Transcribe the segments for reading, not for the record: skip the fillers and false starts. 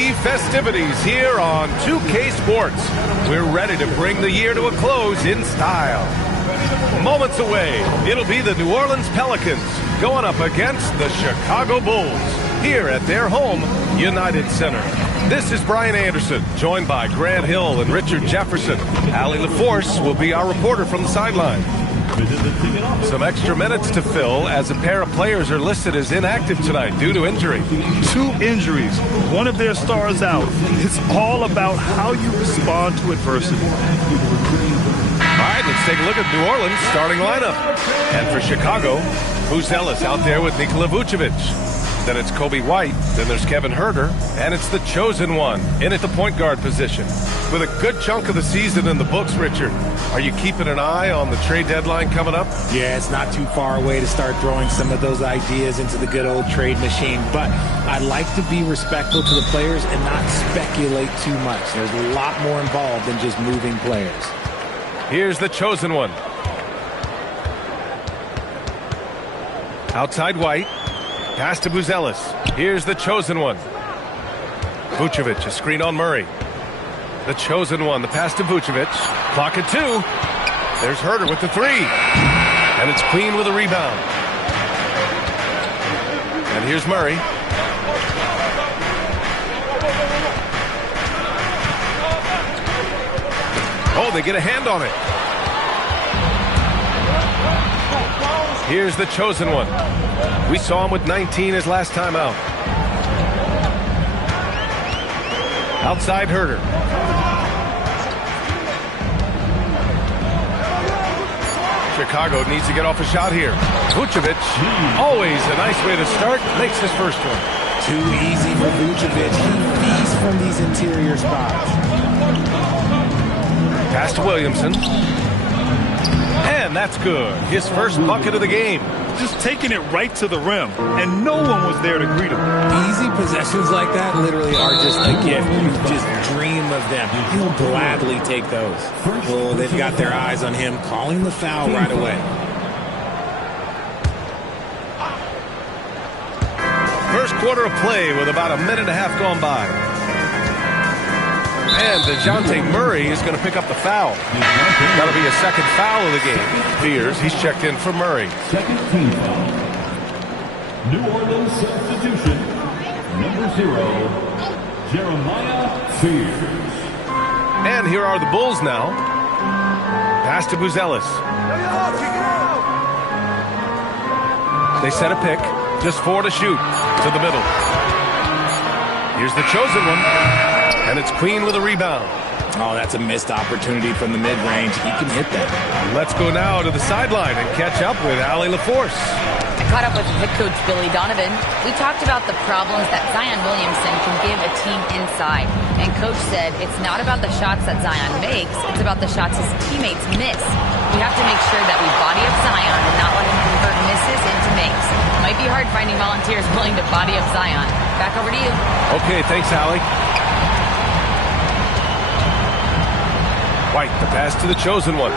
MLB festivities here on 2K Sports. We're ready to bring the year to a close in style. Moments away, it'll be the New Orleans Pelicans going up against the Chicago Bulls here at their home, United Center. This is Brian Anderson, joined by Grant Hill and Richard Jefferson. Allie LaForce will be our reporter from the sideline. Some extra minutes to fill as a pair of players are listed as inactive tonight due to injury. 2 injuries, one of their stars out. It's all about how you respond to adversity. All right, let's take a look at New Orleans' starting lineup. And for Chicago, Buzelis out there with Nikola Vucevic. Then it's Kobe White, then there's Kevin Huerter, and it's the chosen one in at the point guard position. With a good chunk of the season in the books, Richard, are you keeping an eye on the trade deadline coming up? Yeah, it's not too far away to start throwing some of those ideas into the good old trade machine, but I'd like to be respectful to the players and not speculate too much. There's a lot more involved than just moving players. Here's the chosen one. Outside White. Pass to Buzelis. Here's the chosen one. Vucevic, a screen on Murray. The chosen one, the pass to Vucevic. Clock at 2. There's Huerter with the 3. And it's Queen with a rebound. And here's Murray. Oh, they get a hand on it. Here's the chosen one. We saw him with 19 his last time out. Outside Huerter. Chicago needs to get off a shot here. Vucevic, always a nice way to start, makes his first one. Too easy for Vucevic. He feeds from these interior spots. Pass to Williamson. And that's good. His first bucket of the game. Just taking it right to the rim, and no one was there to greet him. Easy possessions like that literally are just a gift. You just dream of them. He'll gladly take those. Well, they've got their eyes on him, calling the foul right away. First quarter of play with about a minute and a half gone by. And DeJounte Murray is going to pick up the foul. That'll be a second foul of the game. Fears, he's checked in for Murray. Second team foul. New Orleans substitution, number 0, Jeremiah Fears. And here are the Bulls now. Pass to Buzelis. They set a pick. Just 4 to shoot. To the middle. Here's the chosen one. And it's Queen with a rebound. Oh, that's a missed opportunity from the mid-range. He can hit that. Let's go now to the sideline and catch up with Allie LaForce. I caught up with head coach Billy Donovan. We talked about the problems that Zion Williamson can give a team inside. And coach said it's not about the shots that Zion makes, it's about the shots his teammates miss. We have to make sure that we body up Zion and not let him convert misses into makes. It might be hard finding volunteers willing to body up Zion. Back over to you. Okay, thanks, Allie. White, the pass to the chosen one.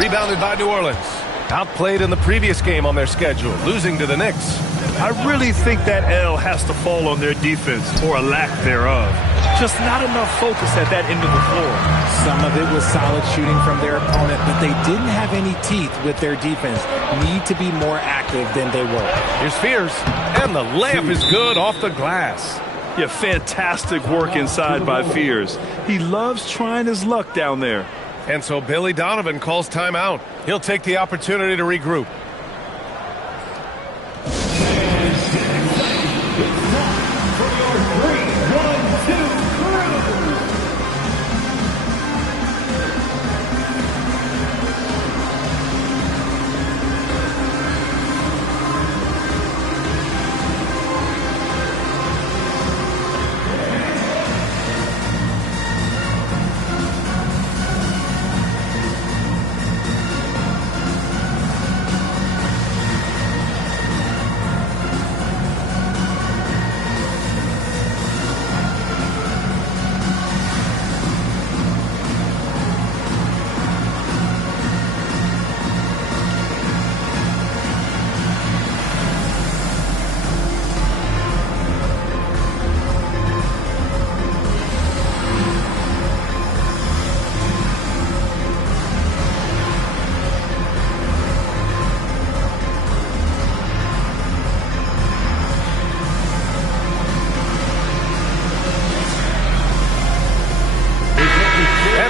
Rebounded by New Orleans. Outplayed in the previous game on their schedule, losing to the Knicks. I really think that L has to fall on their defense, or a lack thereof. Just not enough focus at that end of the floor. Some of it was solid shooting from their opponent, but they didn't have any teeth with their defense. Need to be more active than they were. Here's Fears, and the layup is good off the glass. Yeah, fantastic work inside by Fears. He loves trying his luck down there. And so Billy Donovan calls timeout. He'll take the opportunity to regroup.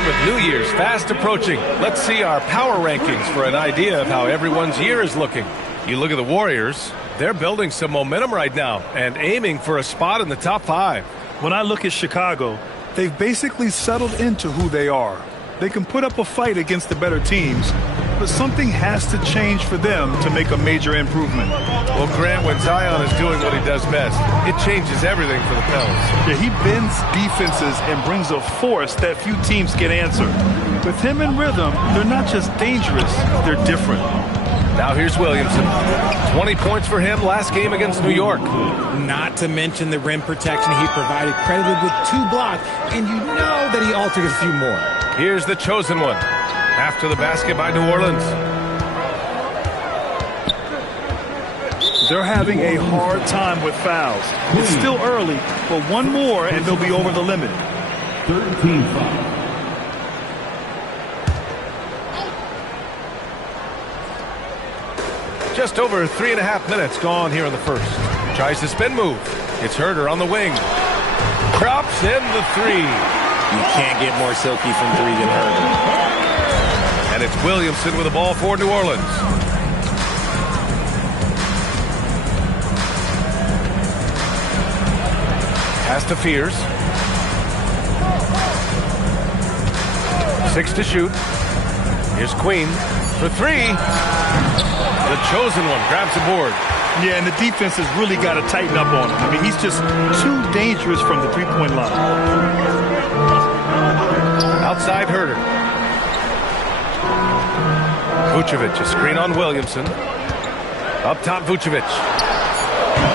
with New Year's fast approaching, let's see our power rankings for an idea of how everyone's year is looking. You look at the Warriors, they're building some momentum right now and aiming for a spot in the top 5. When I look at Chicago, they've basically settled into who they are. They can put up a fight against the better teams, but something has to change for them to make a major improvement. Well, Grant, when Zion is doing what he does best, it changes everything for the Pels. Yeah, he bends defenses and brings a force that few teams can answer. With him in rhythm, they're not just dangerous, they're different. Now here's Williamson. 20 points for him last game against New York. Not to mention the rim protection he provided, credited with 2 blocks, and you know that he altered a few more. Here's the chosen one. After the basket by New Orleans. They're having a hard time with fouls. It's still early, but one more and they'll be over the limit. 13 foul. Just over 3.5 minutes gone here in the first. Tries the spin move. It's Herter on the wing. Drops in the 3. You can't get more silky from 3 than Herter. And it's Williamson with the ball for New Orleans. Pass to Fears. 6 to shoot. Here's Queen for 3. The chosen one grabs the board. Yeah, and the defense has really got to tighten up on him. I mean, he's just too dangerous from the three-point line. Outside Herter. Vucevic, a screen on Williamson. Up top, Vucevic.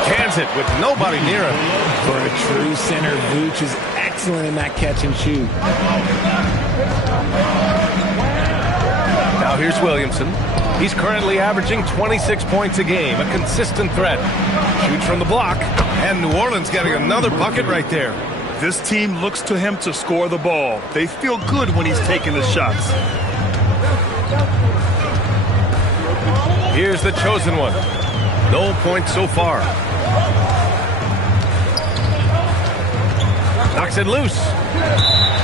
Cans it with nobody near him. For a true center, Vuce is excellent in that catch and shoot. Now here's Williamson. He's currently averaging 26 points a game, a consistent threat. Shoots from the block, and New Orleans getting another bucket right there. This team looks to him to score the ball. They feel good when he's taking the shots. Here's the chosen one. No points so far. Knocks it loose.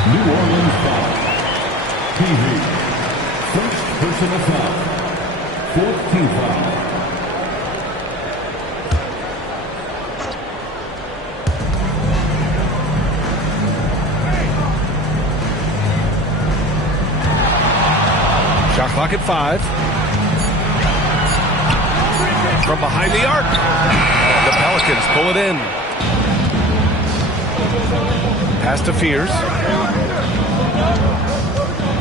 New Orleans foul. TV. First personal foul. 4th team foul. Shot clock at 5. From behind the arc. The Pelicans pull it in. Pass to Fears.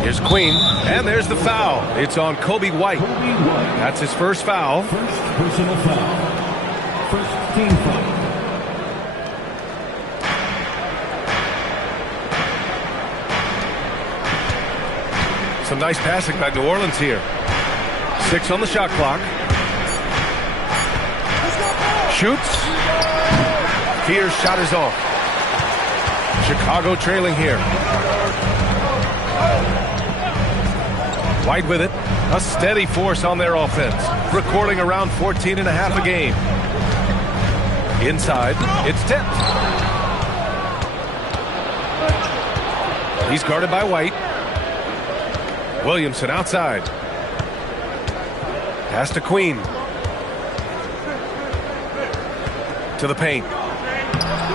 Here's Queen, and there's the foul. It's on Kobe White. That's his first foul. First personal foul. First team foul. Some nice passing by New Orleans here. 6 on the shot clock. Shoots. Fears shot is off. Chicago trailing here. White with it. A steady force on their offense. Recording around 14.5 a game. Inside, it's tipped. He's guarded by White. Williamson outside. Pass to Queen. To the paint.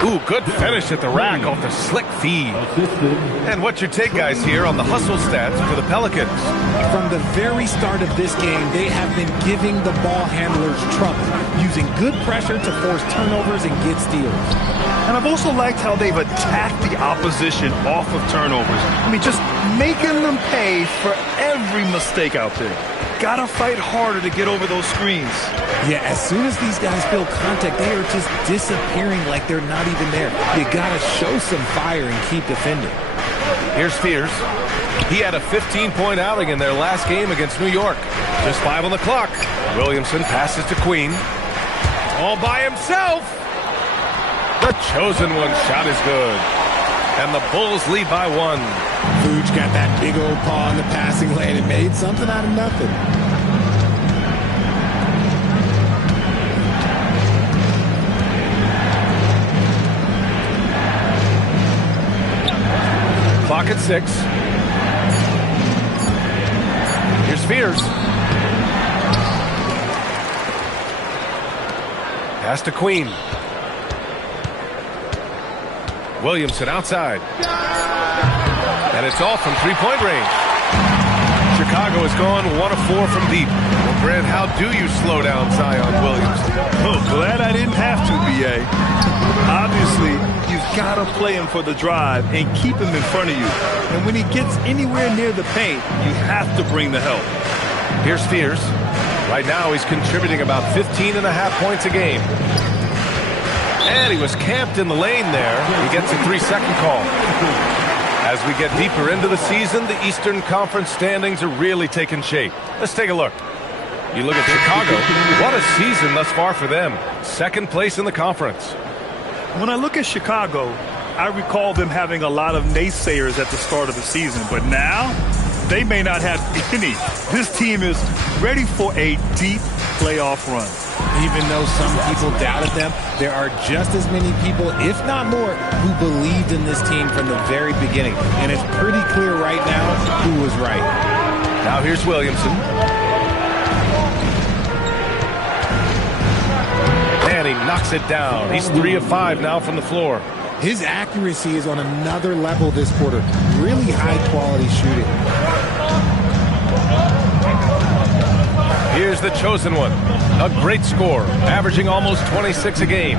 Ooh, good finish at the rack off the slick feed. And what's your take, guys, here on the hustle stats for the Pelicans? From the very start of this game, they have been giving the ball handlers trouble, using good pressure to force turnovers and get steals. And I've also liked how they've attacked the opposition off of turnovers. I mean, just making them pay for every mistake out there. Gotta fight harder to get over those screens. Yeah, as soon as these guys feel contact, they are just disappearing like they're not even there. You gotta show some fire and keep defending. Here's Fears. He had a 15-point outing in their last game against New York. Just 5 on the clock. Williamson passes to Queen. All by himself. The chosen one shot is good. And the Bulls lead by 1. Vooch got that big old paw in the passing lane and made something out of nothing. Clock at 6. Here's Spears. Pass to Queen. Williamson outside. And it's off from three-point range. Chicago has gone 1 of 4 from deep. Well, Grant, how do you slow down Zion Williamson? Oh, glad I didn't have to, B.A. Obviously, you've got to play him for the drive and keep him in front of you. And when he gets anywhere near the paint, you have to bring the help. Here's Spears. Right now, he's contributing about 15.5 points a game. And he was camped in the lane there. He gets a 3-second call. As we get deeper into the season, the Eastern Conference standings are really taking shape. Let's take a look. You look at Chicago. What a season thus far for them. Second place in the conference. When I look at Chicago, I recall them having a lot of naysayers at the start of the season. But now, they may not have any. This team is ready for a deep playoff run. Even though some people doubted them, there are just as many people, if not more, who believed in this team from the very beginning. And it's pretty clear right now who was right. Now here's Williamson. And he knocks it down. He's 3 of 5 now from the floor. His accuracy is on another level this quarter. Really high-quality shooting. Here's the chosen one. A great scorer, averaging almost 26 a game.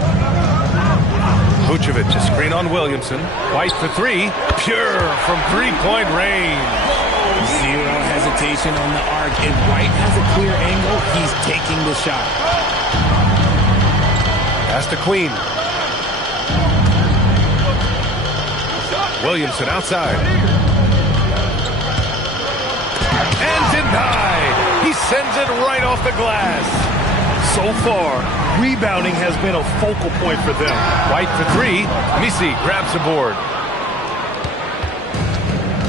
Vucevic, a screen on Williamson. White for 3. Pure from three-point range. Zero hesitation on the arc. If White has a clear angle, he's taking the shot. Pass to Queen. Williamson outside. And denied. He sends it right off the glass. So far, rebounding has been a focal point for them. White for 3. Misi grabs the board.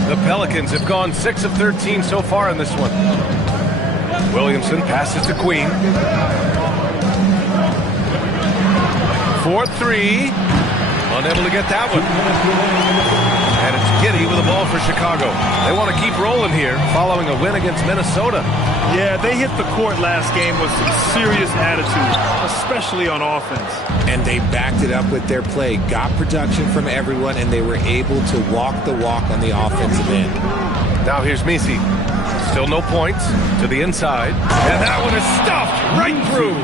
The Pelicans have gone 6 of 13 so far in this one. Williamson passes to Queen. 4-3. Unable to get that one. And it's Giddey with the ball for Chicago. They want to keep rolling here following a win against Minnesota. Yeah, they hit the court last game with some serious attitude, especially on offense. And they backed it up with their play, got production from everyone, and they were able to walk the walk on the offensive end. Now here's Misi. Still no points. To the inside. And that one is stuffed right through.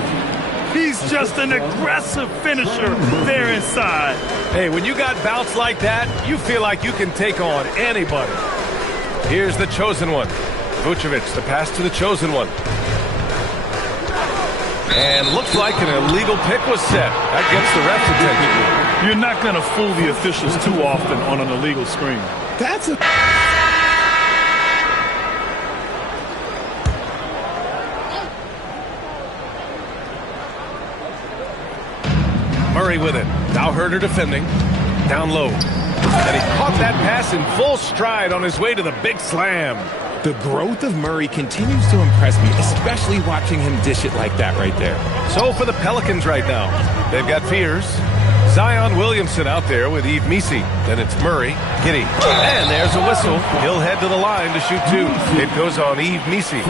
He's just an aggressive finisher there inside. Hey, when you got bouts like that, you feel like you can take on anybody. Here's the chosen one. Vucevic, the pass to the chosen one. And looks like an illegal pick was set. That gets the ref's attention. You're not going to fool the officials too often on an illegal screen. That's a... Murray with it. Now Herter defending. Down low. And he caught that pass in full stride on his way to the big slam. The growth of Murray continues to impress me, especially watching him dish it like that right there. So for the Pelicans right now, they've got Fears. Zion Williamson out there with Yves Misi. Then it's Murray, Giddey. And there's a whistle. He'll head to the line to shoot 2. It goes on Yves Misi.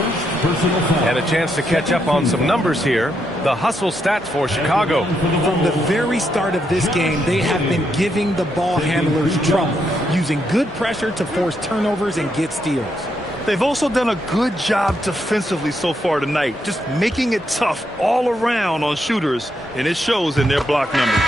And a chance to catch up on some numbers here. The hustle stats for Chicago. From the very start of this game, they have been giving the ball handlers trouble, using good pressure to force turnovers and get steals. They've also done a good job defensively so far tonight, just making it tough all around on shooters, and it shows in their block numbers.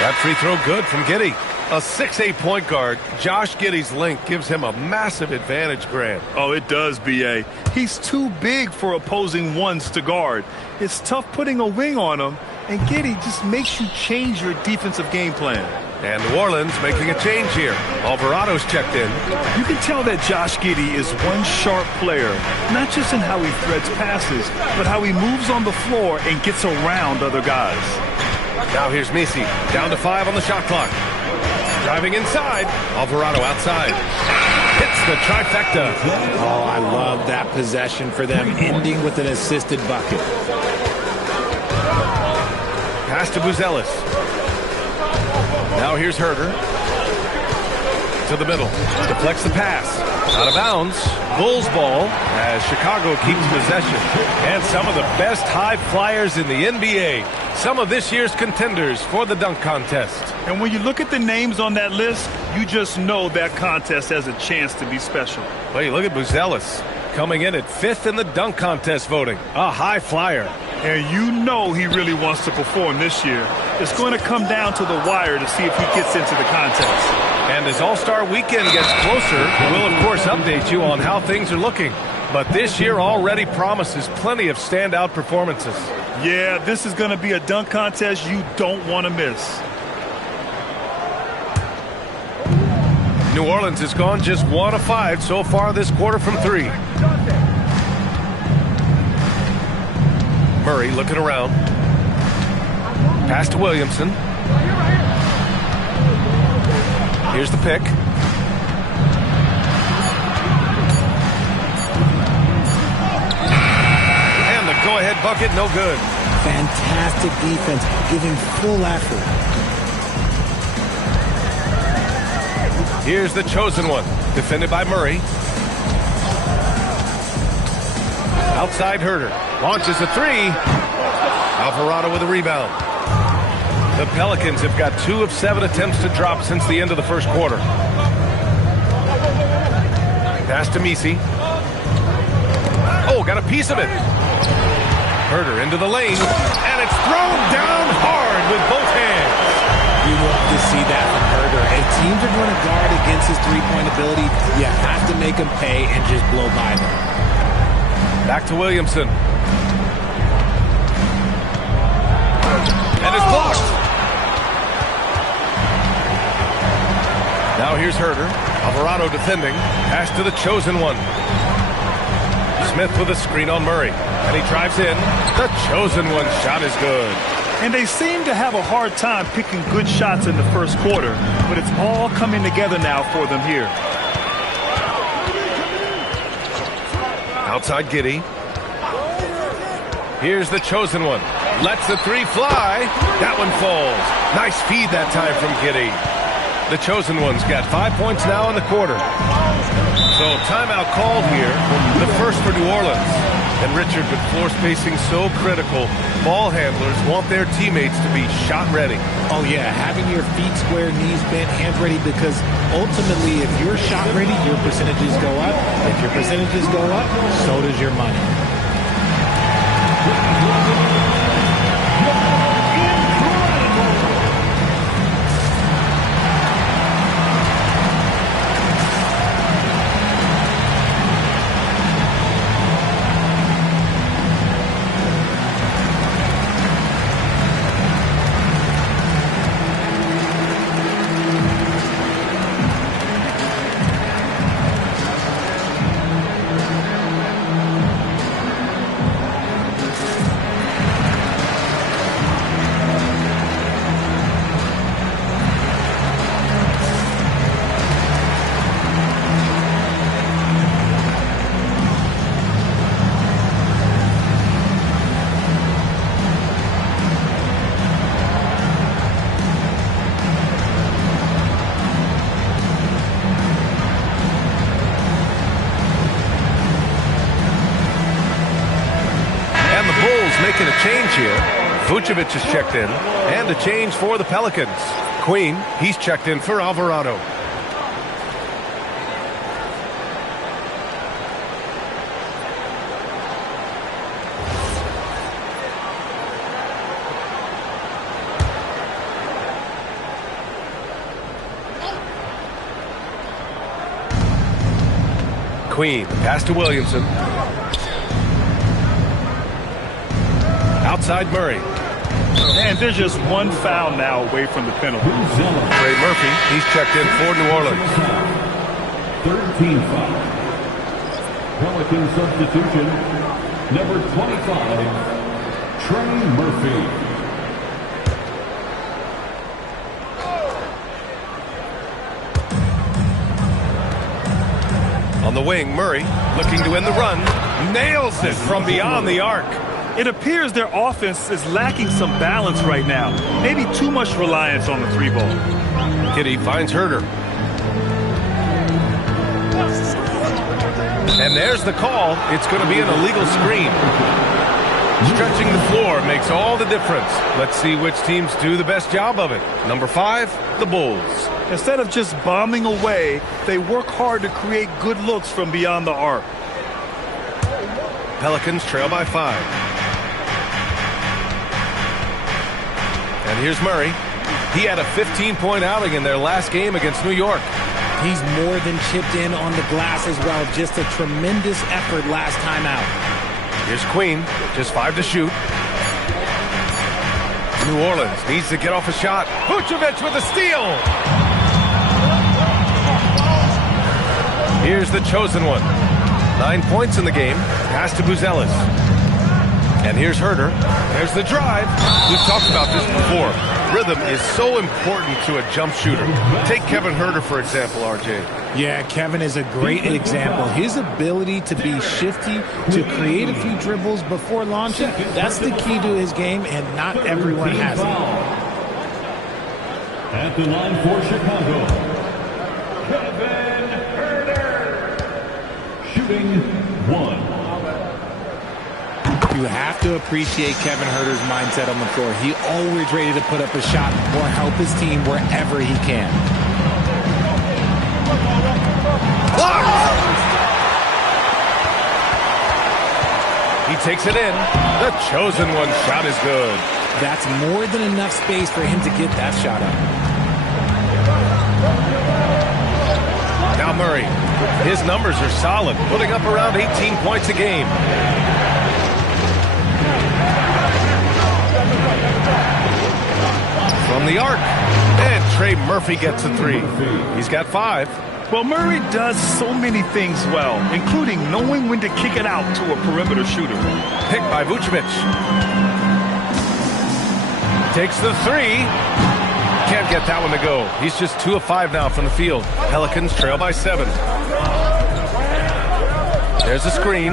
That free throw good from Giddey. A 6'8" point guard, Josh Giddey's length gives him a massive advantage, Grant. Oh, it does, B.A. He's too big for opposing ones to guard. It's tough putting a wing on him, and Giddey just makes you change your defensive game plan. And New Orleans making a change here. Alvarado's checked in. You can tell that Josh Giddey is one sharp player, not just in how he threads passes, but how he moves on the floor and gets around other guys. Now here's Misi, down to 5 on the shot clock. Driving inside, Alvarado outside. Hits the trifecta. Oh, I love that possession for them, ending with an assisted bucket. Pass to Buzelis. Now here's Herter. To the middle. Deflects the pass. Out of bounds. Bulls ball as Chicago keeps possession. And some of the best high flyers in the NBA. Some of this year's contenders for the dunk contest. And when you look at the names on that list, you just know that contest has a chance to be special. Well, you look at Buzelis coming in at 5th in the dunk contest voting. A high flyer. And you know he really wants to perform this year. It's going to come down to the wire to see if he gets into the contest. And as All-Star Weekend gets closer, we'll of course update you on how things are looking. But this year already promises plenty of standout performances. Yeah, this is going to be a dunk contest you don't want to miss. New Orleans has gone just 1 of 5 so far this quarter from 3. Murray looking around. Pass to Williamson. Here's the pick. And the go-ahead bucket, no good. Fantastic defense, giving full effort. Here's the chosen one, defended by Murray. Outside Herter, launches a 3. Alvarado with a rebound. The Pelicans have got 2 of 7 attempts to drop since the end of the first quarter. Pass to Misi. Oh, got a piece of it. Herter into the lane, and it's thrown down hard with both hands. You love to see that from Herter. If teams are going to guard against his three-point ability, you have to make them pay and just blow by them. Back to Williamson. And it's blocked. Now here's Herter. Alvarado defending. Pass to the chosen one. Smith with a screen on Murray. And he drives in. The chosen one shot is good. And they seem to have a hard time picking good shots in the first quarter, but it's all coming together now for them here. Outside Giddey. Here's the chosen one. Lets the 3 fly. That one falls. Nice feed that time from Giddey. The chosen one's got 5 points now in the quarter. So timeout called here. The first for New Orleans. And Richard, with floor spacing so critical, ball handlers want their teammates to be shot ready. Oh, yeah, having your feet square, knees bent, hands ready, because ultimately, if you're shot ready, your percentages go up. If your percentages go up, so does your money. Making a change here. Vucevic is checked in. And a change for the Pelicans. Queen, he's checked in for Alvarado. Queen, pass to Williamson. Outside Murray. And there's just one foul now away from the penalty. Trey Murphy, he's checked in for New Orleans. Third team foul. Pelican substitution, number 25, Trey Murphy. On the wing, Murray looking to end the run. Nails it from beyond the arc. It appears their offense is lacking some balance right now. Maybe too much reliance on the 3-ball. Giddey finds Herter. And there's the call. It's going to be an illegal screen. Stretching the floor makes all the difference. Let's see which teams do the best job of it. Number 5, the Bulls. Instead of just bombing away, they work hard to create good looks from beyond the arc. Pelicans trail by 5. And here's Murray. He had a 15-point outing in their last game against New York. He's more than chipped in on the glass as well. Just a tremendous effort last time out. Here's Queen, just 5 to shoot. New Orleans needs to get off a shot. Vucevic with a steal. Here's the chosen one. 9 points in the game. Pass to Buzelis. And here's Herder. There's the drive. We've talked about this before. Rhythm is so important to a jump shooter. Take Kevin Herder, for example, RJ. Yeah, Kevin is a great example. His ability to be shifty, to create a few dribbles before launching, that's the key to his game, and not everyone has it. At the line for Chicago, Kevin Herder, shooting 1. You have to appreciate Kevin Herder's mindset on the floor. He always ready to put up a shot or help his team wherever he can. He takes it in. The chosen one shot is good. That's more than enough space for him to get that shot up. Now Murray. His numbers are solid, putting up around 18 points a game. From the arc. And Trey Murphy gets a 3. He's got 5. Well, Murray does so many things well, including knowing when to kick it out to a perimeter shooter. Picked by Vucevic. Takes the 3. Can't get that one to go. He's just 2 of 5 now from the field. Pelicans trail by 7. There's a screen.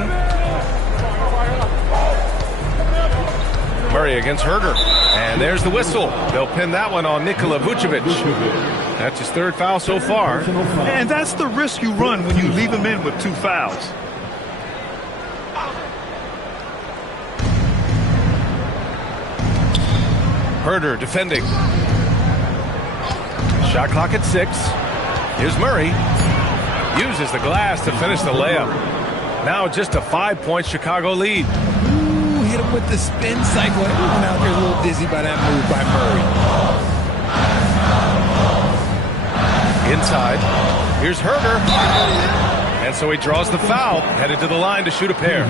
Murray against Herder. And there's the whistle. They'll pin that one on Nikola Vucevic. That's his 3rd foul so far. And that's the risk you run when you leave him in with 2 fouls. Herder defending. Shot clock at 6. Here's Murray. Uses the glass to finish the layup. Now just a 5-point Chicago lead. Ooh, hit him with the spin cycle. Everyone out there a little dizzy by that move by Murray. Inside. Here's Herder. And so he draws the foul, headed to the line to shoot a pair.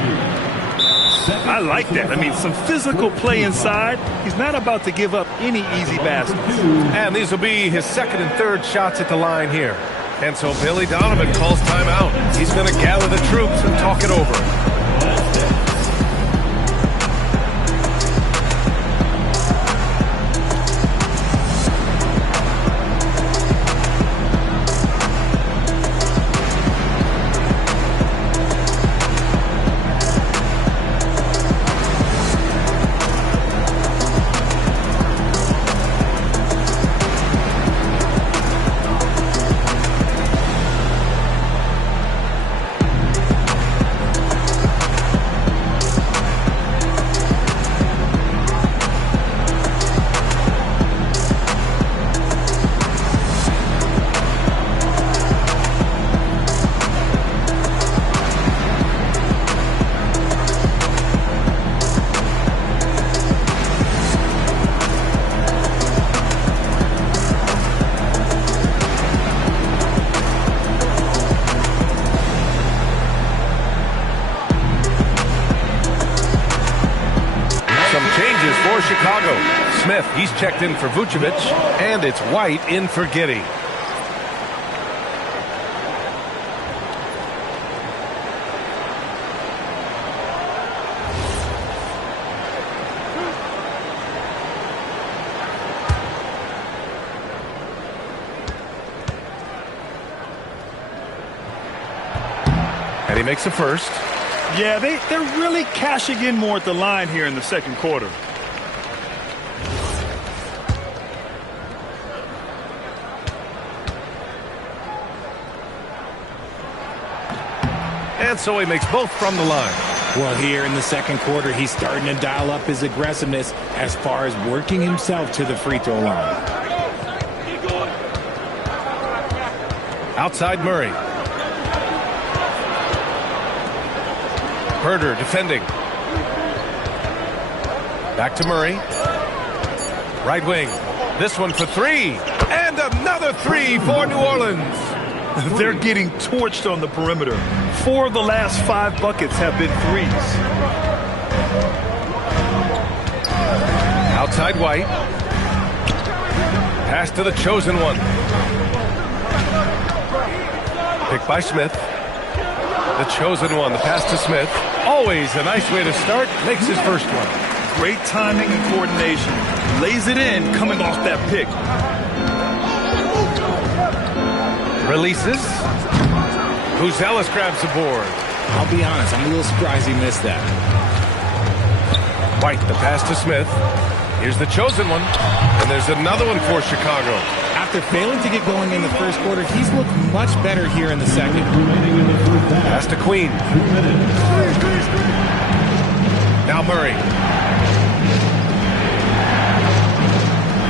I like that. I mean, some physical play inside. He's not about to give up any easy baskets. And these will be his 2nd and 3rd shots at the line here. And so Billy Donovan calls timeout. He's going to gather the troops and talk it over. Chicago. Smith, he's checked in for Vucevic, and it's White in for Giddey. And he makes a first. Yeah, they're really cashing in more at the line here in the 2nd quarter. and so he makes both from the line. Well, here in the second quarter, he's starting to dial up his aggressiveness as far as working himself to the free throw line. Outside Murray. Herder defending. Back to Murray. Right wing. This one for three. And another three for New Orleans. They're getting torched on the perimeter. 4 of the last 5 buckets have been threes. Outside White. Pass to the chosen one. Picked by Smith. The chosen one. The pass to Smith. Always a nice way to start. Makes his first one. Great timing and coordination. Lays it in coming off that pick. Releases. Buzelis grabs the board. I'll be honest, I'm a little surprised he missed that. White, the pass to Smith. Here's the chosen one. And there's another one for Chicago. After failing to get going in the first quarter, he's looked much better here in the second. Pass to Queen. Now Murray.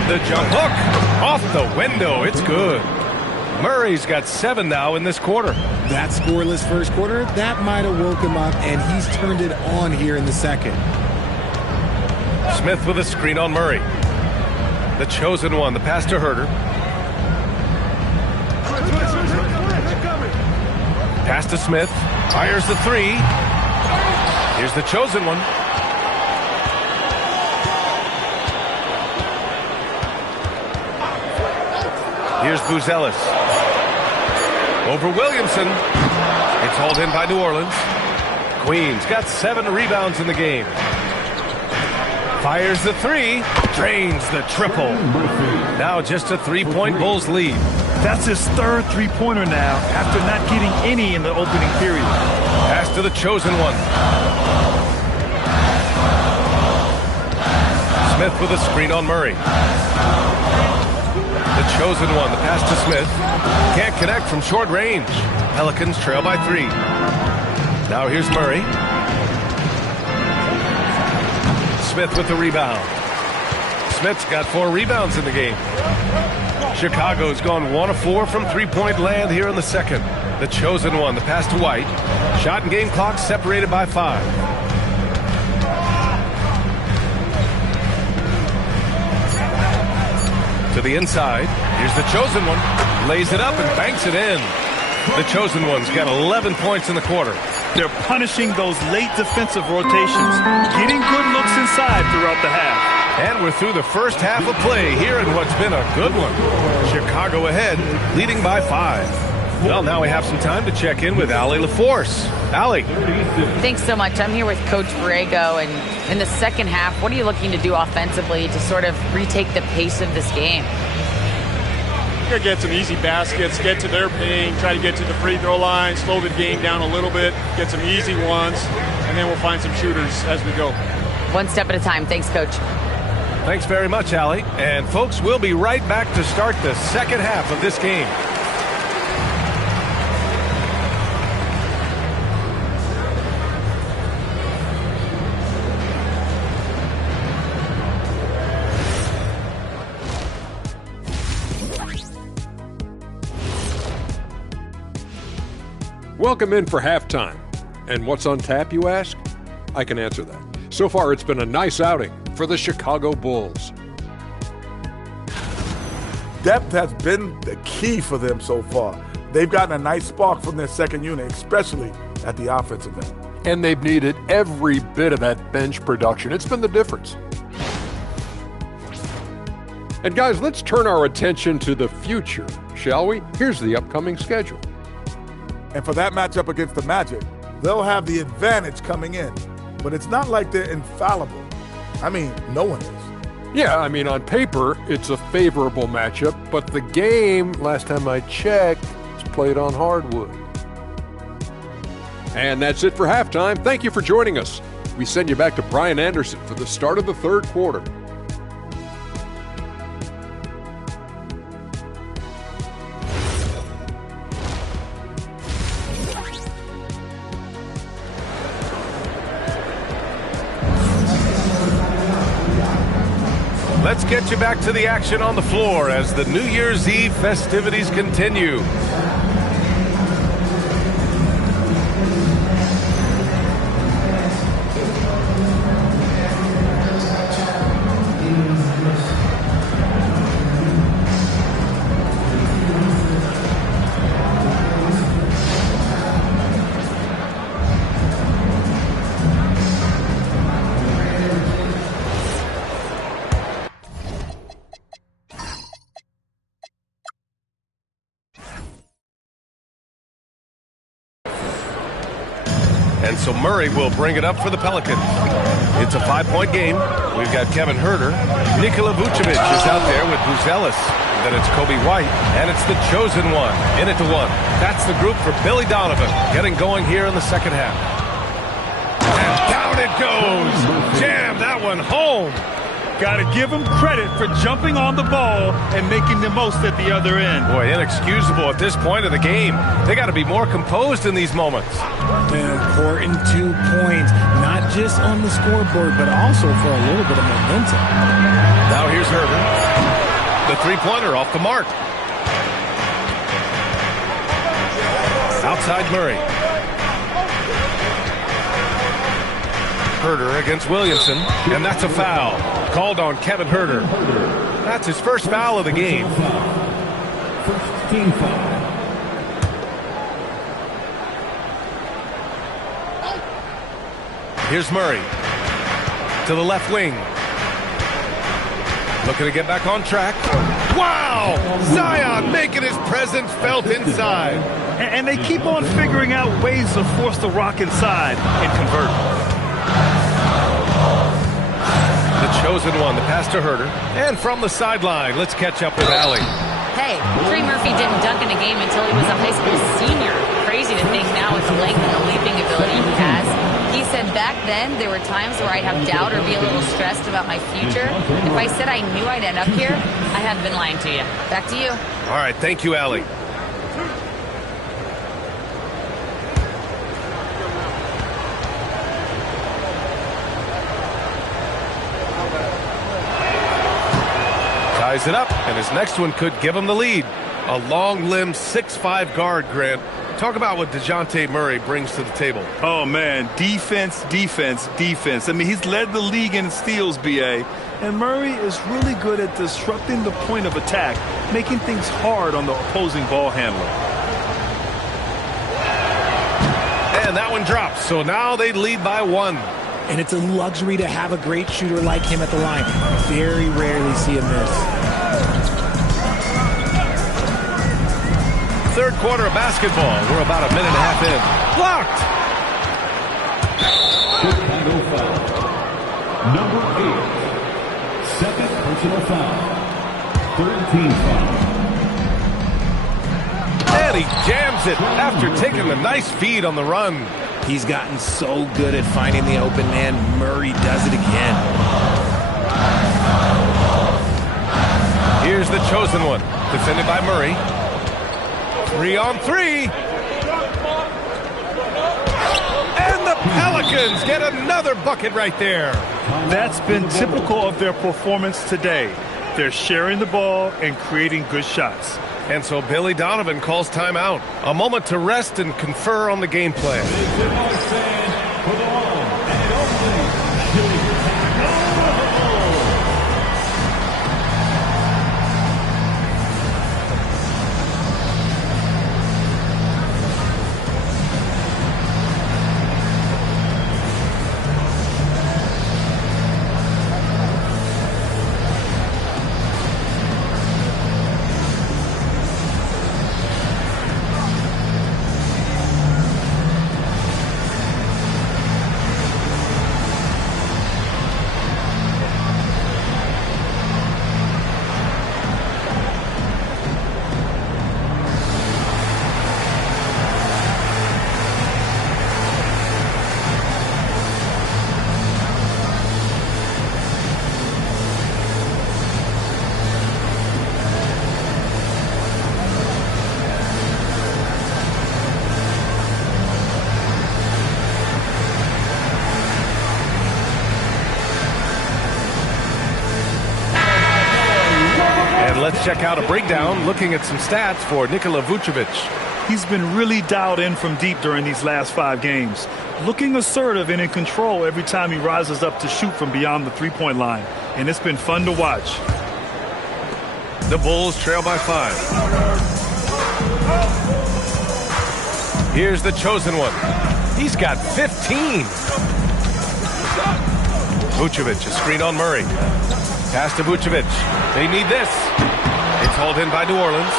The jump hook. Off the window. It's good. Murray's got 7 now in this quarter. That scoreless first quarter, that might have woke him up, and he's turned it on here in the second. Smith with a screen on Murray. The chosen one, the pass to Herder. Pass to Smith. Fires the three. Here's the chosen one. Here's Buzelis. Over Williamson. It's hauled in by New Orleans. Queen's got 7 rebounds in the game. Fires the three. Drains the triple. Now just a 3-point Bulls lead. That's his third three-pointer now after not getting any in the opening period. Pass to the chosen one. Smith with a screen on Murray. The chosen one, the pass to Smith. Can't connect from short range. Pelicans trail by 3. Now here's Murray. Smith with the rebound. Smith's got 4 rebounds in the game. Chicago's gone 1 of 4 from three-point land here in the second. The chosen one, the pass to White. Shot and game clock separated by 5. To the inside. Here's the chosen one. Lays it up and banks it in. The chosen one's got 11 points in the quarter. They're punishing those late defensive rotations, getting good looks inside throughout the half. And we're through the first half of play here in what's been a good one. Chicago ahead, leading by 5. Well, now we have some time to check in with Allie LaForce. Allie. Thanks so much. I'm here with Coach Borrego, and in the second half, what are you looking to do offensively to sort of retake the pace of this game? We're going to get some easy baskets, get to their paint, try to get to the free throw line, slow the game down a little bit, get some easy ones, and then we'll find some shooters as we go. One step at a time. Thanks, Coach. Thanks very much, Allie. And folks, we'll be right back to start the second half of this game. Welcome in for halftime. And what's on tap, you ask? I can answer that. So far, it's been a nice outing for the Chicago Bulls. Depth has been the key for them so far. They've gotten a nice spark from their second unit, especially at the offensive end. And they've needed every bit of that bench production. It's been the difference. And guys, let's turn our attention to the future, shall we? Here's the upcoming schedule. And for that matchup against the Magic, they'll have the advantage coming in. But it's not like they're infallible. I mean, no one is. Yeah, I mean, on paper, it's a favorable matchup, but the game, last time I checked, is played on hardwood. And that's it for halftime. Thank you for joining us. We send you back to Brian Anderson for the start of the third quarter. get you back to the action on the floor as the New Year's Eve festivities continue. And so Murray will bring it up for the Pelicans. It's a 5-point game. We've got Kevin Huerter. Nikola Vucevic is out there with Buzelis. Then it's Kobe White, and it's the chosen one. In it to one. That's the group for Billy Donovan. Getting going here in the second half. And down it goes. Jam that one home. Got to give him credit for jumping on the ball and making the most at the other end. Boy, inexcusable at this point of the game. They got to be more composed in these moments. An important 2 points, not just on the scoreboard, but also for a little bit of momentum. Now here's Herder. The three-pointer off the mark. Outside Murray. Herder against Williamson, and that's a foul. Called on Kevin Huerter. That's his first foul of the game. First team foul. Here's Murray to the left wing. Looking to get back on track. Wow! Zion making his presence felt inside. And they keep on figuring out ways to force the rock inside and convert. The chosen one, the pass to Herder. And from the sideline, let's catch up with Allie. Hey, Trey Murphy didn't dunk in a game until he was a high school senior. Crazy to think now with the length and the leaping ability he has. He said back then there were times where I'd have doubt or be a little stressed about my future. If I said I knew I'd end up here, I hadn't been lying to you. Back to you. All right, thank you, Allie. Ties it up, and his next one could give him the lead. A long-limbed 6'5" guard, Grant. Talk about what DeJounte Murray brings to the table. Oh, man, defense, defense, defense. I mean, he's led the league in steals, B.A., and Murray is really good at disrupting the point of attack, making things hard on the opposing ball handler. And that one drops, so now they lead by one. And it's a luxury to have a great shooter like him at the line. Very rarely see a miss. Third quarter of basketball. We're about a minute and a half in. Blocked! Chicago foul. Number 8. Second personal foul. Third team foul. And he jams it after taking a nice feed on the run. He's gotten so good at finding the open man. Murray does it again. Here's the chosen one. Defended by Murray. 3-on-3. And the Pelicans get another bucket right there. That's been typical of their performance today. They're sharing the ball and creating good shots. And so Billy Donovan calls timeout. A moment to rest and confer on the game plan. check out a breakdown looking at some stats for Nikola Vucevic. He's been really dialed in from deep during these last 5 games. Looking assertive and in control every time he rises up to shoot from beyond the three-point line. And it's been fun to watch. The Bulls trail by 5. Here's the chosen one. He's got 15. Vucevic, a screen on Murray. Pass to Vucevic. They need this. It's hauled in by New Orleans.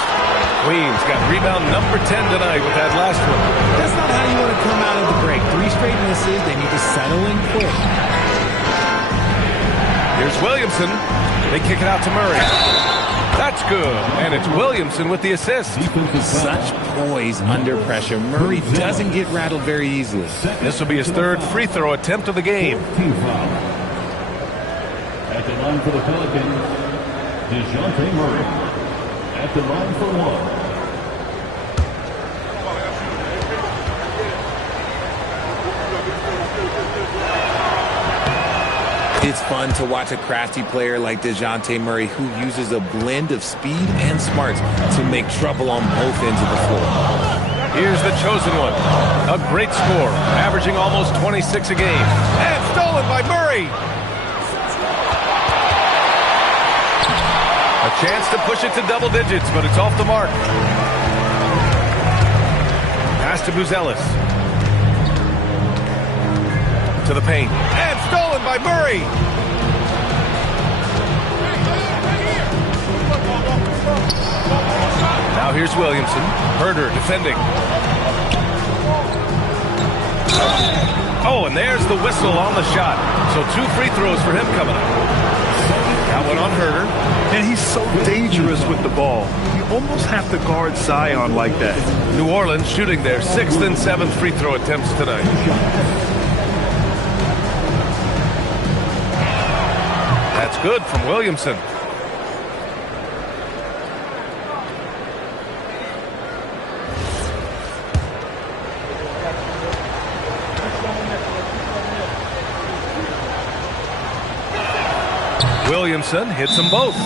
Queens got rebound number 10 tonight with that last one. That's not how you want to come out of the break. 3 straight misses. They need to settle in quick. Here's Williamson. They kick it out to Murray. That's good. And it's Williamson with the assist. Such poise under pressure. Murray doesn't get rattled very easily. This will be his 3rd free throw attempt of the game. At the line for the Pelicans, DeJounte Murray. At the line for 1. It's fun to watch a crafty player like DeJounte Murray who uses a blend of speed and smarts to make trouble on both ends of the floor. Here's the chosen one. A great score, averaging almost 26 a game. And stolen by Murray. A chance to push it to double digits, but it's off the mark. Pass to Buzelis. To the paint. And stolen by Murray. Now here's Williamson. Herder defending. Oh, and there's the whistle on the shot. So 2 free throws for him coming up. That one on Herder. And he's so dangerous with the ball. You almost have to guard Zion like that. New Orleans shooting their 6th and 7th free throw attempts tonight. That's good from Williamson. Williamson hits them both.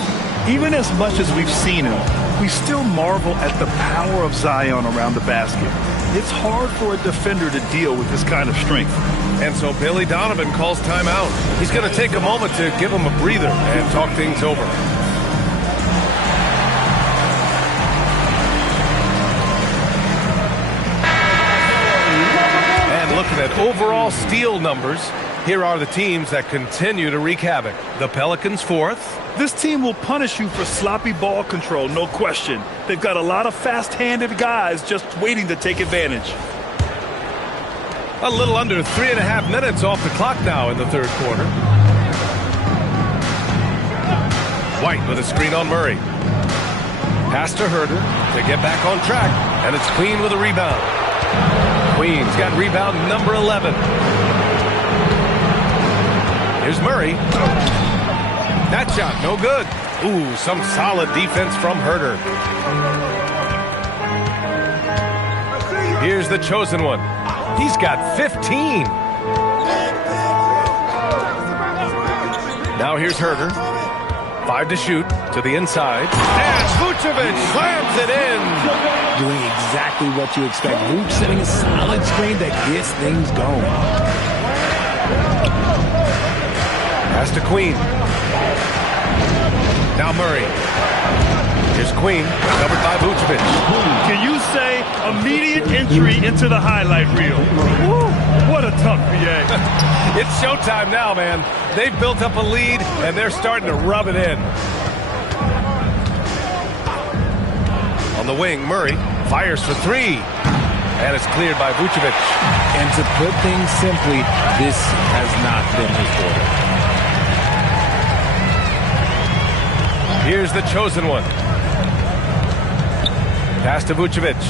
Even as much as we've seen him, we still marvel at the power of Zion around the basket. It's hard for a defender to deal with this kind of strength. And so Billy Donovan calls timeout. He's going to take a moment to give him a breather and talk things over. And looking at overall steal numbers, here are the teams that continue to wreak havoc. The Pelicans 4th. This team will punish you for sloppy ball control, no question. They've got a lot of fast-handed guys just waiting to take advantage. A little under 3.5 minutes off the clock now in the 3rd quarter. White with a screen on Murray. Pass to Herder to get back on track. And it's Queen with a rebound. Queen's got rebound number 11. Here's Murray. That shot, no good. Ooh, some solid defense from Herder. Here's the chosen one. He's got 15. Now here's Herder. 5 to shoot to the inside. And Vucevic slams it in. Doing exactly what you expect. Vooch setting a solid screen that gets things going. Pass to Queen. Now Murray. Here's Queen, covered by Vucevic. Can you say immediate entry into the highlight reel? Woo, what a tough BA. It's showtime now, man. They've built up a lead, and they're starting to rub it in. On the wing, Murray fires for 3. And it's cleared by Vucevic. And to put things simply, this has not been his quarter. Here's the chosen one. Pass to Vucevic.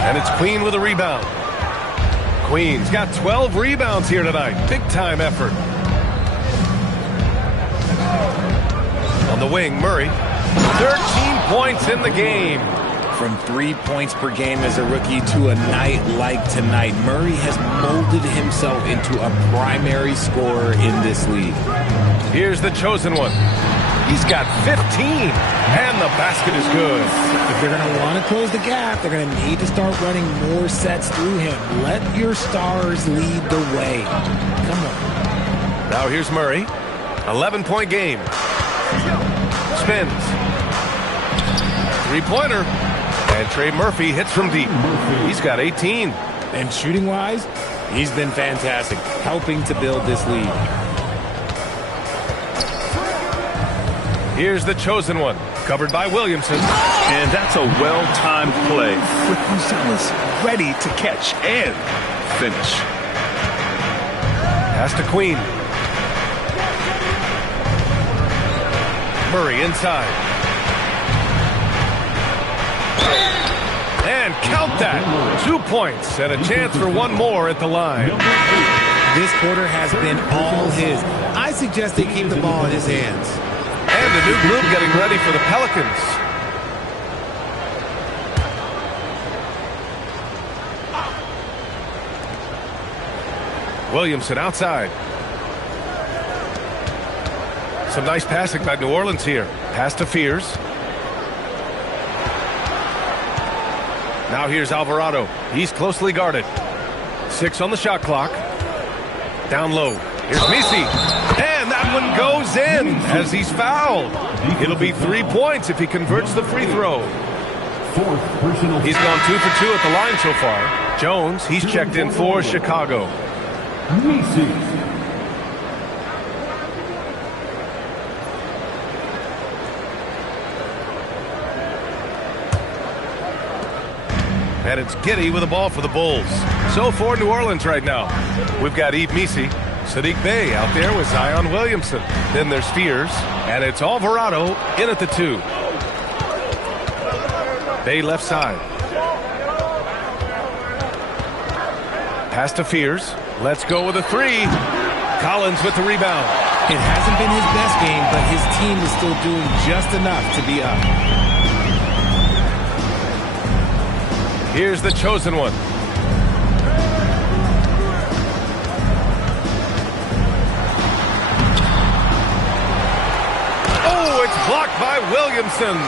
And it's Queen with a rebound. Queen's got 12 rebounds here tonight. Big time effort. On the wing, Murray. 13 points in the game. From 3 points per game as a rookie to a night like tonight, Murray has molded himself into a primary scorer in this league. Here's the chosen one. He's got 15, and the basket is good. If they're going to want to close the gap, they're going to need to start running more sets through him. Let your stars lead the way. Come on. Now here's Murray. 11-point game. Spins. Three-pointer. And Trey Murphy hits from deep. He's got 18. And shooting-wise, he's been fantastic, helping to build this lead. Here's the chosen one, covered by Williamson. And that's a well-timed play with Gonzalez ready to catch and finish. Pass to Queen. Murray inside. And count that. 2 points and a chance for one more at the line. This quarter has been all his. I suggest they keep the ball in his hands. And a new group getting ready for the Pelicans. Williamson outside. Some nice passing by New Orleans here. Pass to Fears. Now here's Alvarado. He's closely guarded. 6 on the shot clock. Down low. Here's Misi. And that one goes in as he's fouled. It'll be 3 points if he converts the free throw. He's gone 2 for 2 at the line so far. Jones, he's checked in for Chicago. And it's Giddey with the ball for the Bulls. So for New Orleans right now, we've got Yves Misi, Sadiq Bey out there with Zion Williamson. Then there's Fears, and it's Alvarado in at the 2. Bey left side. Pass to Fears. Let's go with a 3. Collins with the rebound. It hasn't been his best game, but his team is still doing just enough to be up. Here's the chosen one. Oh, it's blocked by Williamson.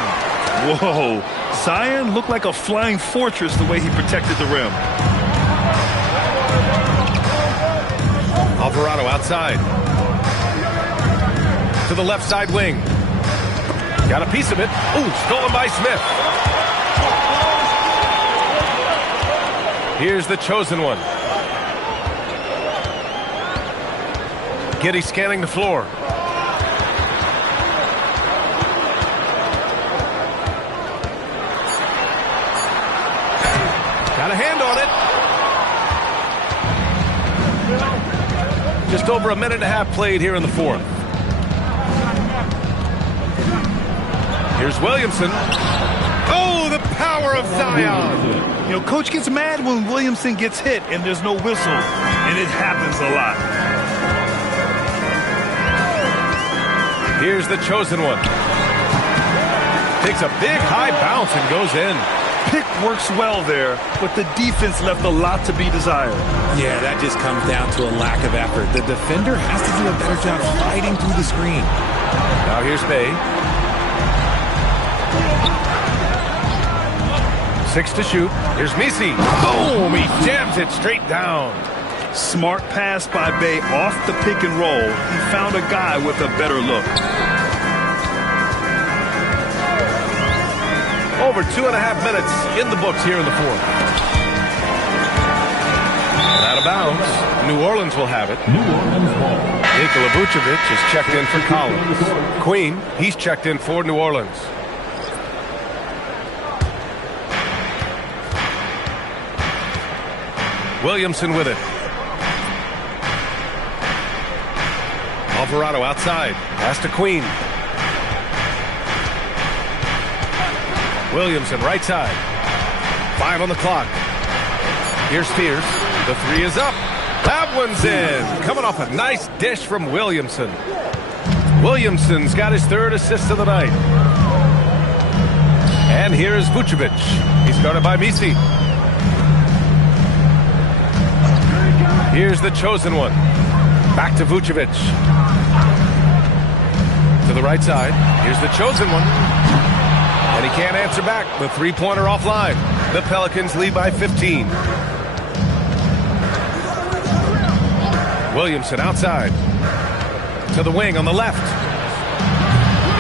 Whoa. Zion looked like a flying fortress the way he protected the rim. Alvarado outside. To the left side wing. Got a piece of it. Ooh, stolen by Smith. Here's the chosen one. Giddey scanning the floor. Got a hand on it. Just over a minute and a half played here in the fourth. Here's Williamson. Oh, the power of Zion. You know, Coach gets mad when Williamson gets hit and there's no whistle, and it happens a lot. Here's the chosen one. Takes a big high bounce and goes in. Pick works well there, but the defense left a lot to be desired. Yeah, that just comes down to a lack of effort. The defender has to do a better job fighting through the screen. Now here's Bey. 6 to shoot. Here's Misi. Boom! He jams it straight down. Smart pass by Bey off the pick and roll. He found a guy with a better look. Over 2.5 minutes in the books here in the fourth. And out of bounds. New Orleans will have it. Nikola Vucevic is checked in for Collins. Queen, he's checked in for New Orleans. Williamson with it. Alvarado outside. Pass to Queen. Williamson right side. 5 on the clock. Here's Spears. The 3 is up. That one's in. Coming off a nice dish from Williamson. Williamson's got his 3rd assist of the night. And here's Vucevic. He's guarded by Misi. Here's the chosen one. Back to Vucevic. To the right side. Here's the chosen one. And he can't answer back. The three-pointer offline. The Pelicans lead by 15. Williamson outside. To the wing on the left.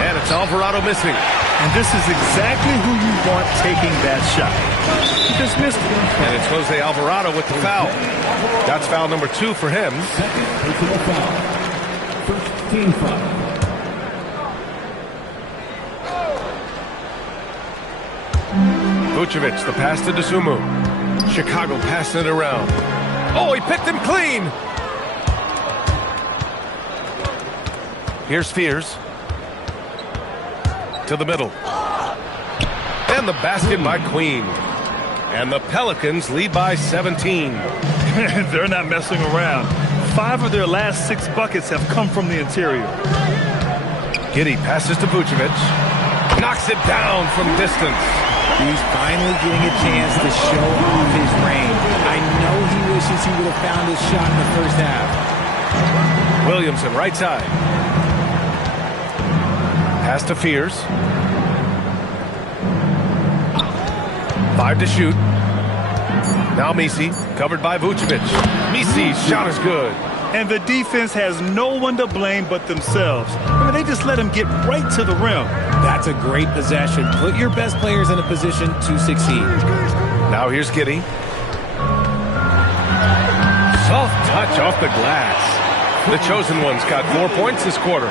And it's Alvarado missing. And this is exactly who you want taking that shot. He just missed it. And it's Jose Alvarado with the foul. That's foul number 2 for him. Second personal foul. First team foul. Vucevic, the pass to Dosunmu. Chicago passing it around. Oh, he picked him clean. Here's Fears. To the middle. And the basket by Queen. And the Pelicans lead by 17. They're not messing around. 5 of their last 6 buckets have come from the interior. Giddey passes to Vucevic. Knocks it down from distance. He's finally getting a chance to show off his range. I know he wishes he would have found his shot in the first half. Williamson, right side. Pass to Fears. 5 to shoot. Now Misi, covered by Vucevic. Misi's shot is good. And the defense has no one to blame but themselves. I mean, they just let him get right to the rim. That's a great possession. Put your best players in a position to succeed. Now here's Giddey. Soft touch off the glass. The chosen one's got 4 points this quarter.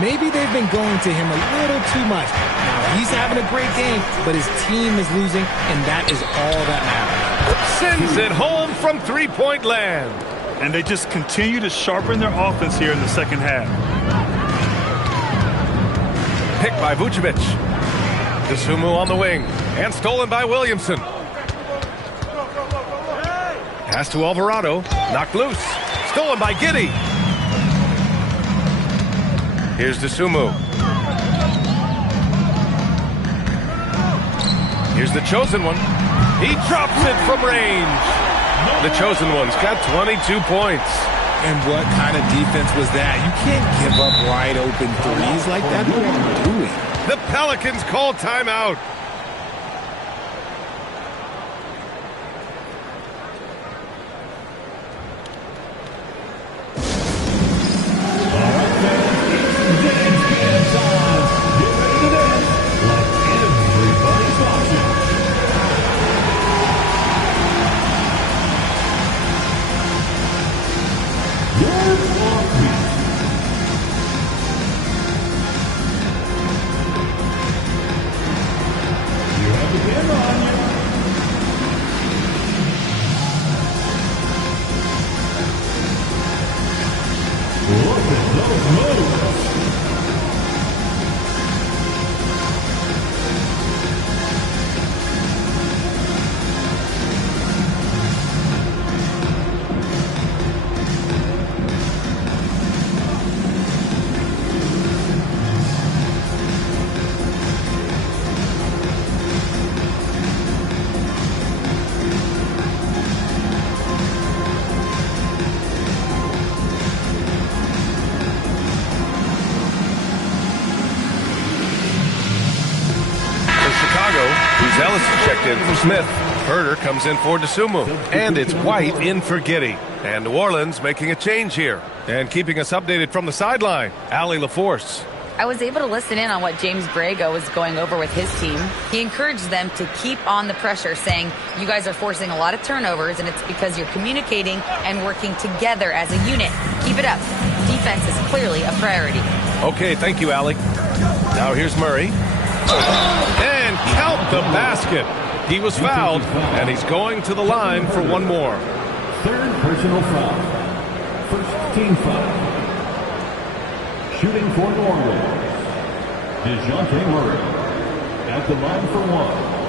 Maybe they've been going to him a little too much. Now, he's having a great game, but his team is losing, and that is all that matters. Sends it home from three-point land. And they just continue to sharpen their offense here in the second half. Picked by Vucevic. Dosunmu on the wing. And stolen by Williamson. Pass to Alvarado. Knocked loose. Stolen by Giddey. Here's Dosunmu. Here's the chosen one. He drops it from range. The chosen one's got 22 points. And what kind of defense was that? You can't give up wide open threes like that. What are you doing? The Pelicans call timeout. Ellis is checked in for Smith. Herter comes in for Dosunmu. And it's White in for Giddey. And New Orleans making a change here. And keeping us updated from the sideline, Allie LaForce. I was able to listen in on what James Borrego was going over with his team. He encouraged them to keep on the pressure, saying, you guys are forcing a lot of turnovers, and it's because you're communicating and working together as a unit. Keep it up. Defense is clearly a priority. Okay, thank you, Allie. Now here's Murray. And count the basket. He was fouled, and he's going to the line for one more. Third personal foul. First team foul. Shooting for New Orleans, DeJounte Murray at the line for one.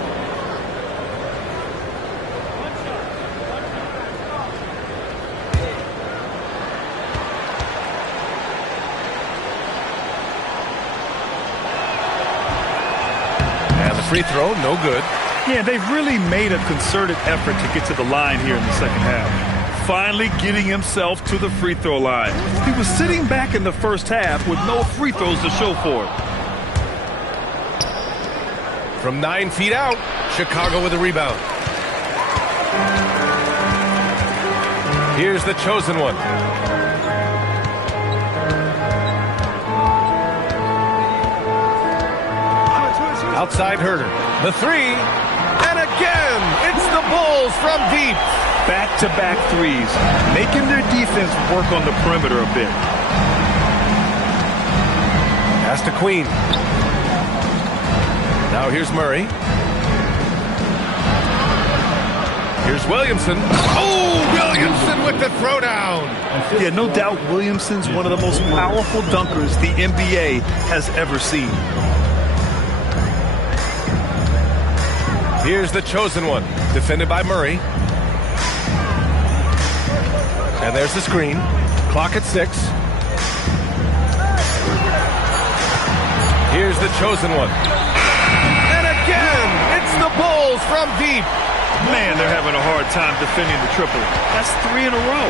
free throw, no good. Yeah, they've really made a concerted effort to get to the line here in the second half. Finally getting himself to the free throw line. He was sitting back in the first half with no free throws to show for it. From 9 feet out, Chicago with a rebound. Here's the chosen one. Outside Herder. The three. And again, it's the Bulls from deep. Back-to-back threes, making their defense work on the perimeter a bit. Pass to Queen. Now here's Murray. Here's Williamson. Oh, Williamson with the throwdown. Yeah, no doubt Williamson's one of the most powerful dunkers the NBA has ever seen. Here's the chosen one, defended by Murray. And there's the screen. Clock at 6. Here's the chosen one. And again, it's the Bulls from deep. Man, they're having a hard time defending the triple. That's 3 in a row.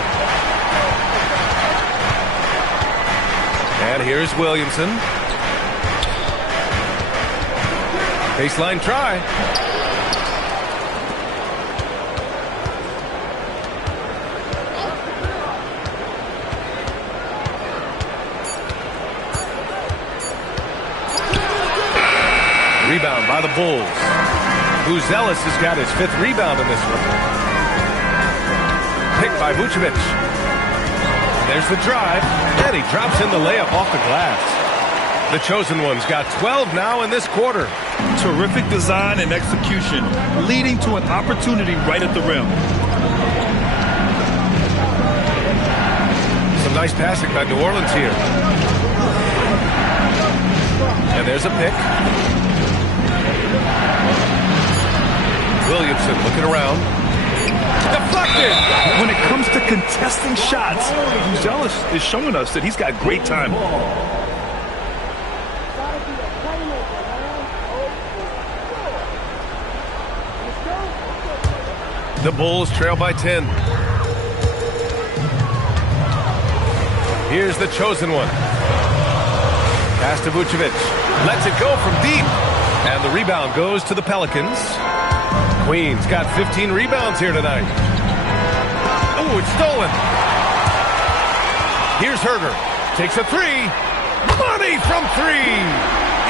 And here's Williamson. Baseline try. Rebound by the Bulls. Buzelis has got his 5th rebound in this one. Picked by Vucevic. There's the drive, and he drops in the layup off the glass. The chosen one's got 12 now in this quarter. Terrific design and execution, leading to an opportunity right at the rim. Some nice passing by New Orleans here. And there's a pick. Williamson looking around. Deflected! When it comes to contesting shots, Buzelis is showing us that he's got great timing. The Bulls trail by 10. Here's the chosen one. Pass to Vucevic. Lets it go from deep. And the rebound goes to the Pelicans. Queen's got 15 rebounds here tonight. Oh, it's stolen. Here's Herder. Takes a 3. Money from 3.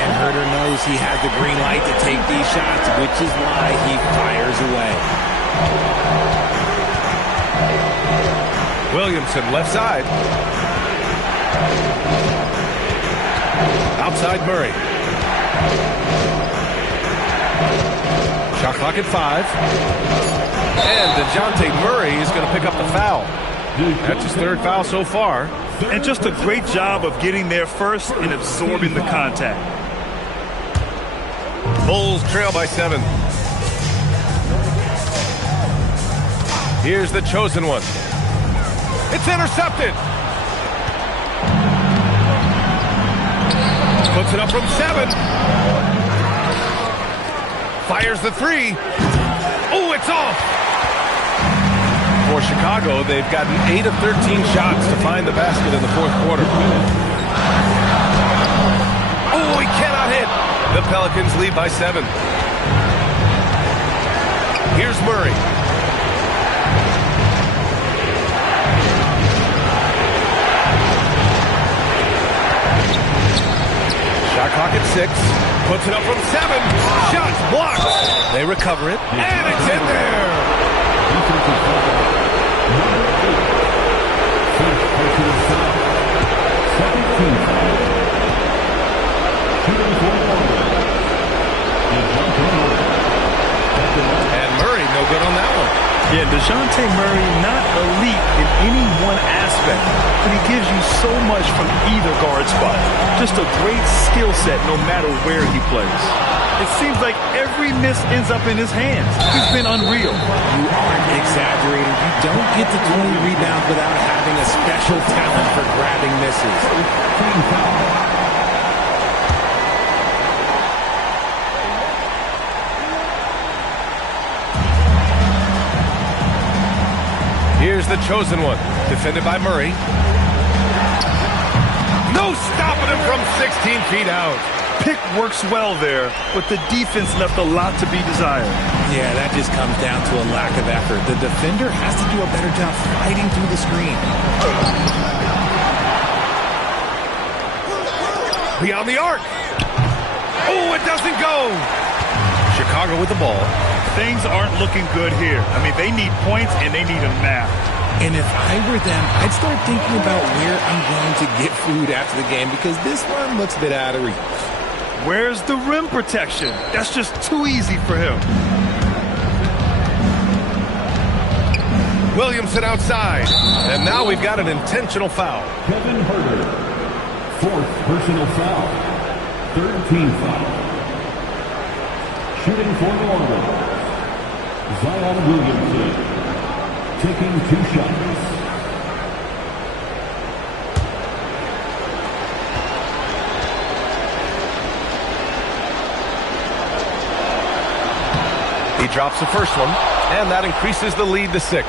And Herder knows he has the green light to take these shots, which is why he fires away. Williamson left side. Outside Murray. Shot clock at 5. And DeJounte Murray is going to pick up the foul. That's his 3rd foul so far. And just a great job of getting there first and absorbing the contact. Bulls trail by 7. Here's the chosen one. It's intercepted. Puts it up from 7. Fires the 3. Oh, it's off. For Chicago, they've gotten 8 of 13 shots to find the basket in the 4th quarter. Oh, he cannot hit. The Pelicans lead by 7. Here's Murray. Shot clock at 6. Puts it up from 7. Shots blocked. They recover it. And it's in there. And Murray, no good on that one. Yeah, DeJounte Murray, not elite in any one aspect, but he gives you so much from either guard spot. Just a great skill set no matter where he plays. It seems like every miss ends up in his hands. He's been unreal. You aren't exaggerating. You don't get to 20 rebounds without having a special talent for grabbing misses. the chosen one. Defended by Murray. No stopping him from 16 feet out. Pick works well there, but the defense left a lot to be desired. Yeah, that just comes down to a lack of effort. The defender has to do a better job fighting through the screen. Beyond the arc. Oh, it doesn't go. Chicago with the ball. Things aren't looking good here. I mean, they need points, and they need them now. And if I were them, I'd start thinking about where I'm going to get food after the game because this one looks a bit out of reach. Where's the rim protection? That's just too easy for him. Williamson outside. And now we've got an intentional foul. Kevin Herter, 4th personal foul. 3rd team foul. Shooting for New Orleans, Zion Williamson, taking 2 shots. He drops the first one, and that increases the lead to 6.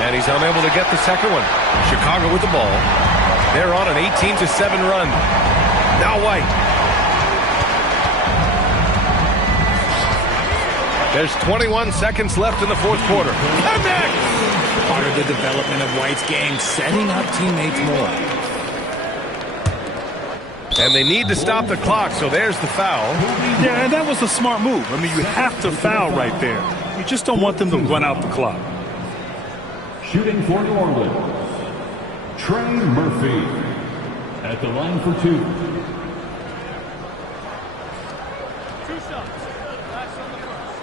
And he's unable to get the second one. Chicago with the ball. They're on an 18-7 run. Now White. There's 21 seconds left in the 4th quarter. Connect! Part of the development of White's game, setting up teammates more. And they need to stop the clock, so there's the foul. Yeah, and that was a smart move. I mean, you have to foul right there. You just don't want them to run out the clock. Shooting for New Orleans, Trey Murphy at the line for 2. 2 shots. That's on the first.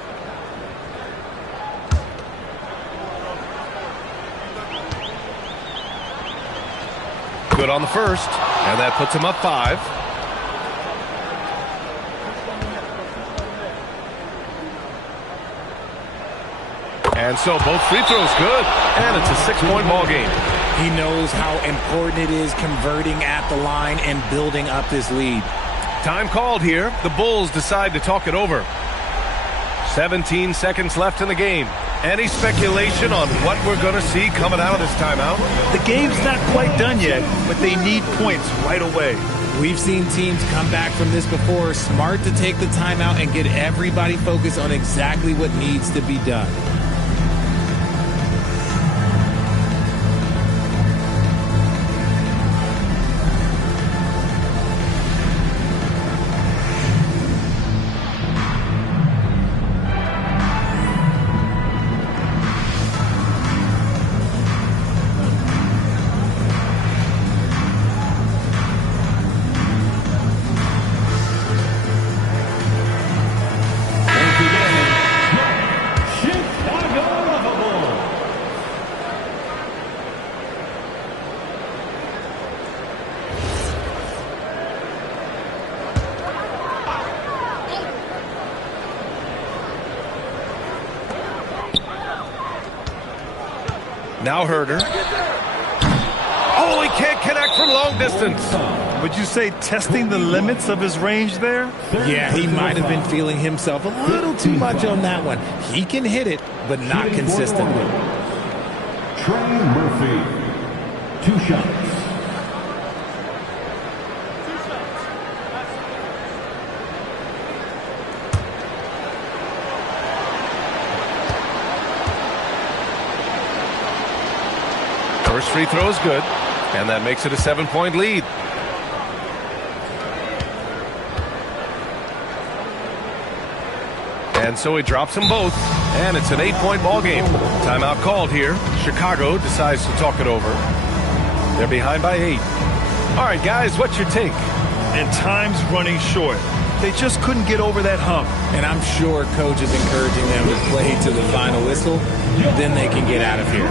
Good on the first, and that puts him up 5. And so both free throws good, and it's a 6-point ball game. He knows how important it is converting at the line and building up this lead. Time called here. The Bulls decide to talk it over. 17 seconds left in the game. Any speculation on what we're going to see coming out of this timeout? The game's not quite done yet, but they need points right away. We've seen teams come back from this before. Smart to take the timeout and get everybody focused on exactly what needs to be done. Now Herter. Oh, he can't connect from long distance. Would you say testing the limits of his range there? Yeah, he might have been feeling himself a little too much on that one. He can hit it, but not consistently. Trey Murphy, 2 shots. First free throw is good, and that makes it a 7-point lead. And so he drops them both, and it's an 8-point ball game. Timeout called here. Chicago decides to talk it over. They're behind by 8. All right, guys, what's your take? And time's running short. They just couldn't get over that hump. And I'm sure coach is encouraging them to play to the final whistle. Then they can get out of here.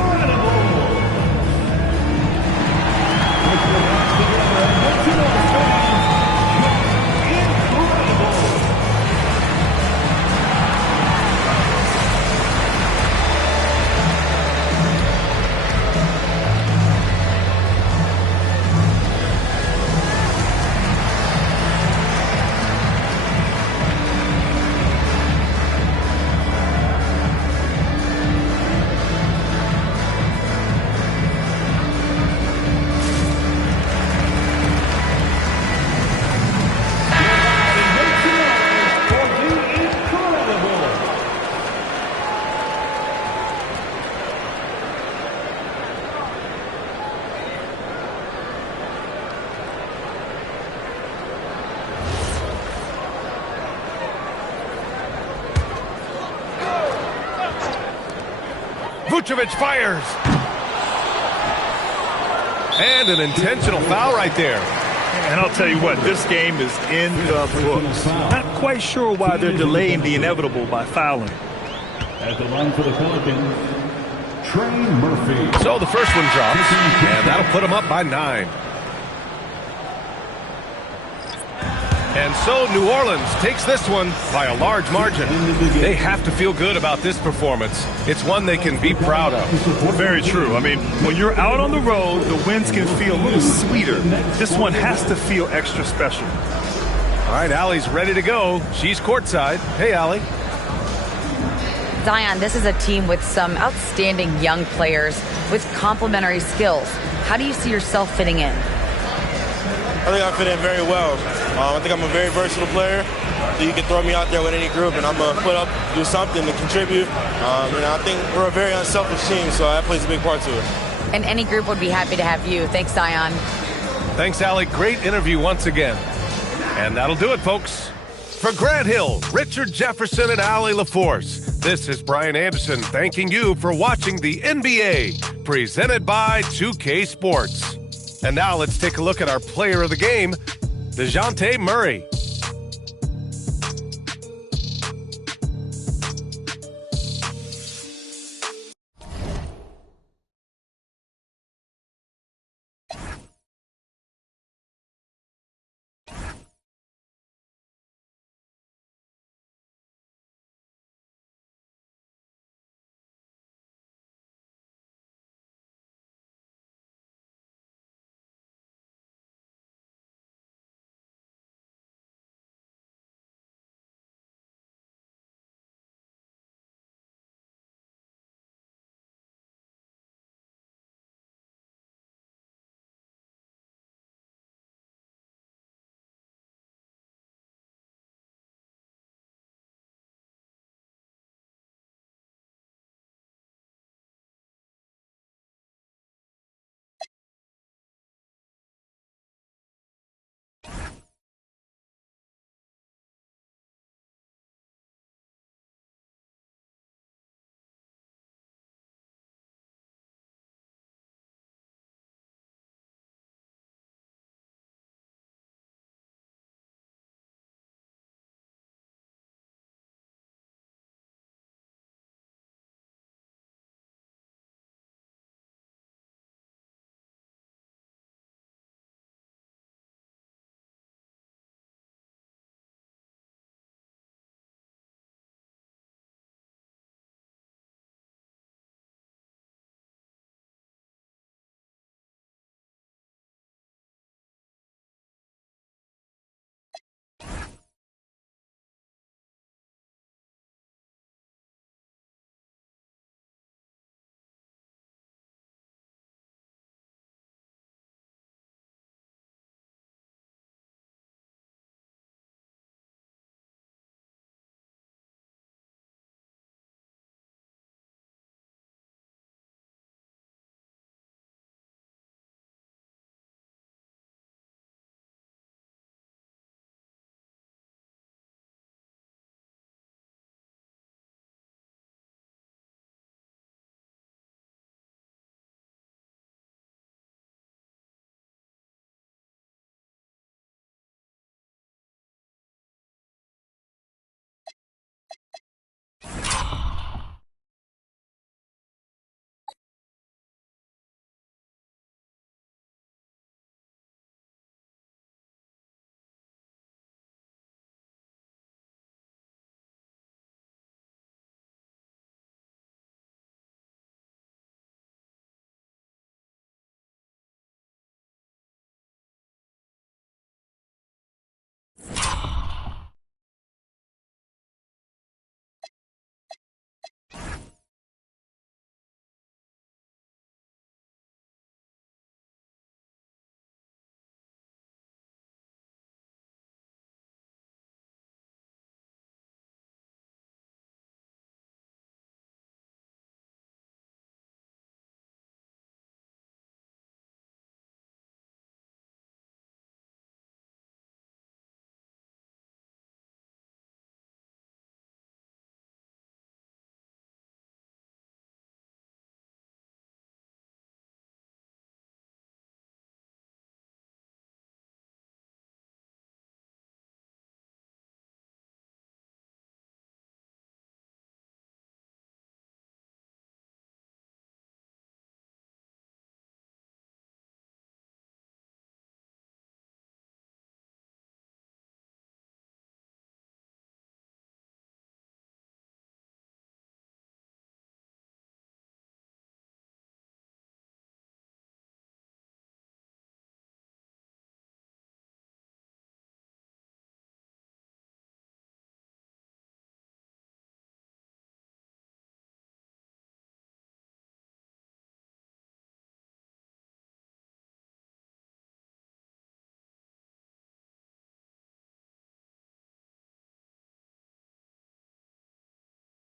Vucevic fires. And an intentional foul right there. And I'll tell you what, this game is in the books. Not quite sure why they're delaying the inevitable by fouling. At the line for the Pelicans, Trey Murphy. So the first one drops, and that'll put them up by 9. And so New Orleans takes this one by a large margin. They have to feel good about this performance. It's one they can be proud of. Very true. I mean, when you're out on the road, the wins can feel a little sweeter. This one has to feel extra special. All right, Allie's ready to go. She's courtside. Hey, Allie. Zion, this is a team with some outstanding young players with complementary skills. How do you see yourself fitting in? I think I fit in very well. I think I'm a very versatile player. You can throw me out there with any group, and I'm going to put up, do something to contribute. I think we're a very unselfish team, so that plays a big part to it. And any group would be happy to have you. Thanks, Zion. Thanks, Allie. Great interview once again. And that'll do it, folks. For Grant Hill, Richard Jefferson, and Allie LaForce, this is Brian Anderson thanking you for watching the NBA, presented by 2K Sports. And now let's take a look at our player of the game, DeJounte Murray.